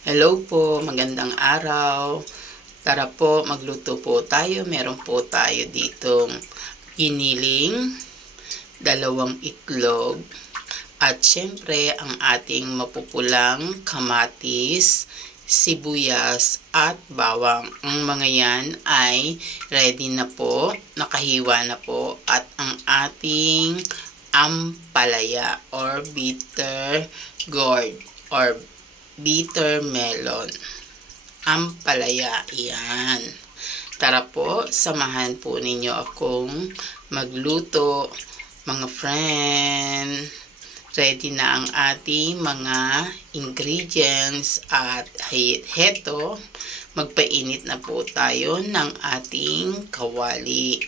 Hello po, magandang araw. Tara po, magluto po tayo. Meron po tayo ditong giniling, dalawang itlog, at syempre ang ating mapupulang kamatis, sibuyas at bawang. Ang mga yan ay ready na po, nakahiwa na po, at ang ating ampalaya or bitter gourd or bitter melon. Ampalaya, yan. Tara po, samahan po ninyo akong magluto, mga friend. Ready na ang ating mga ingredients at heto, magpainit na po tayo ng ating kawali.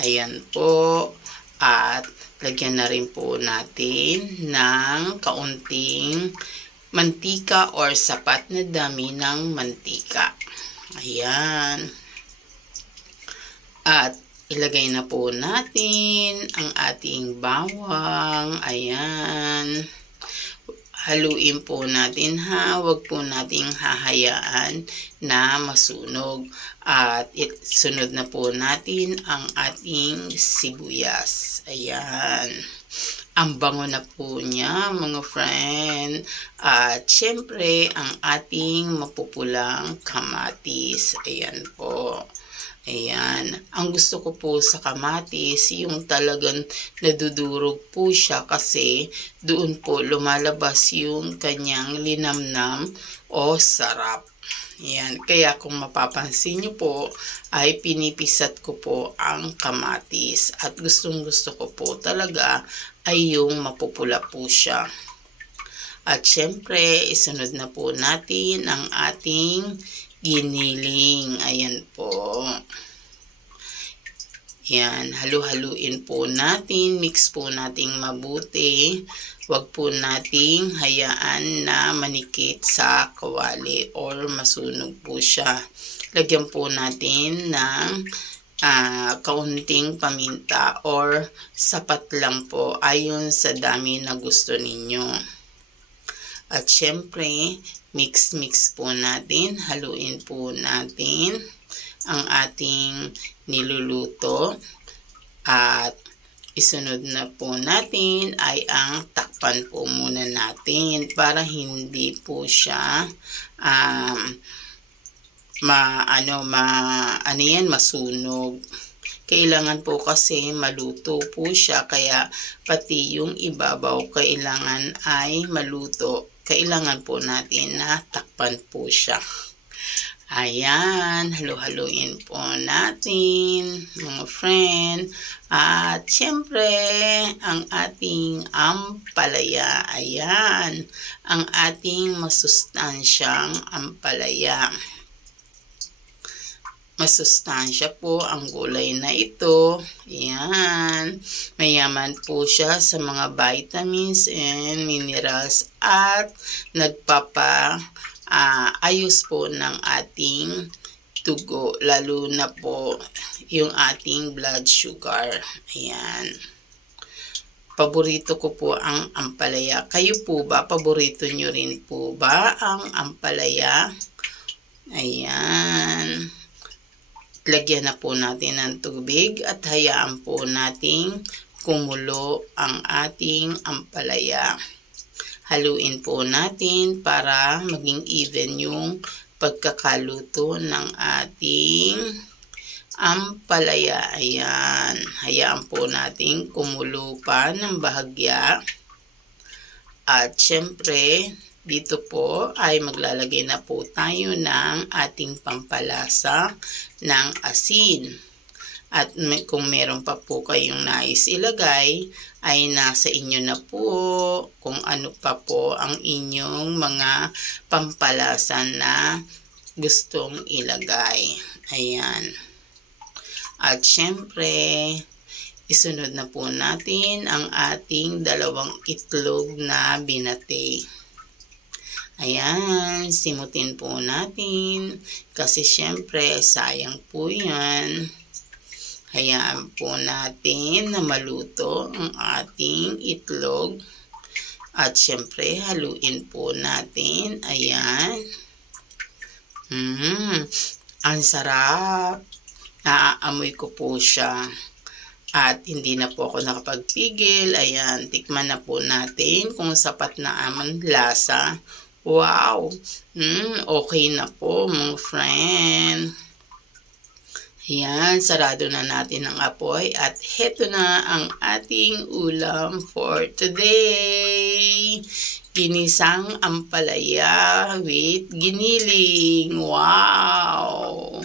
Ayan po, at lagyan na rin po natin ng kaunting mantika or sapat na dami ng mantika. Ayan. At ilagay na po natin ang ating bawang. Ayan. Haluin po natin ha. Huwag po nating hahayaan na masunog. At sunod na po natin ang ating sibuyas. Ayan. Ang bango na po niya, mga friend. At syempre, ang ating mapupulang kamatis. Ayan po. Ayan. Ang gusto ko po sa kamatis, yung talagang nadudurog po siya kasi doon po lumalabas yung kanyang linamnam o sarap. Ayan. Kaya kung mapapansin nyo po, ay pinipisat ko po ang kamatis. At gustong gusto ko po talaga ay yung mapupula po siya. At syempre, isunod na po natin ang ating giniling. Ayan po. Yan, halu-haluin po natin, mix po nating mabuti. Huwag po nating hayaan na manikit sa kawali or masunog po siya. Lagyan po natin ng kaunting paminta or sapat lang po ayon sa dami na gusto ninyo. At syempre, mix po natin, haluin po natin ang ating niluluto. At isunod na po natin ay ang takpan po muna natin para hindi po siya masunog. Kailangan po kasi maluto po siya, kaya pati yung ibabaw kailangan ay maluto. Kailangan po natin na takpan po siya. Ayan, halu-haluin po natin, mga friend. At syempre, ang ating ampalaya. Ayan, ang ating masustansyang ampalaya. Masustansya po ang gulay na ito. Ayan. Mayaman po siya sa mga vitamins and minerals at ayos po ng ating dugo, lalo na po yung ating blood sugar. Ayan. Paborito ko po ang ampalaya. Kayo po ba? Paborito nyo rin po ba ang ampalaya? Ayan. Lagyan na po natin ng tubig at hayaan po nating kumulo ang ating ampalaya. Haluin po natin para maging even yung pagkakaluto ng ating ampalaya. Ayan. Hayaan po natin kumulo pa ng bahagya. At syempre, dito po ay maglalagay na po tayo ng ating pampalasa ng asin. At kung meron pa po kayong nais ilagay, ay nasa inyo na po kung ano pa po ang inyong mga pampalasa na gustong ilagay. Ayan. At syempre, isunod na po natin ang ating dalawang itlog na binati. Ayan, simutin po natin kasi syempre sayang po yan. Hayaan po natin na maluto ang ating itlog At syempre, haluin po natin. Ayan. Ang sarap. Naaamoy ko po siya. At hindi na po ako nakapagpigil. Ayan, tikman na po natin kung sapat na ang lasa. Wow! Okay na po mga friend. Ayan, sarado na natin ang apoy. At heto na ang ating ulam for today. Ginisang ampalaya with giniling. Wow!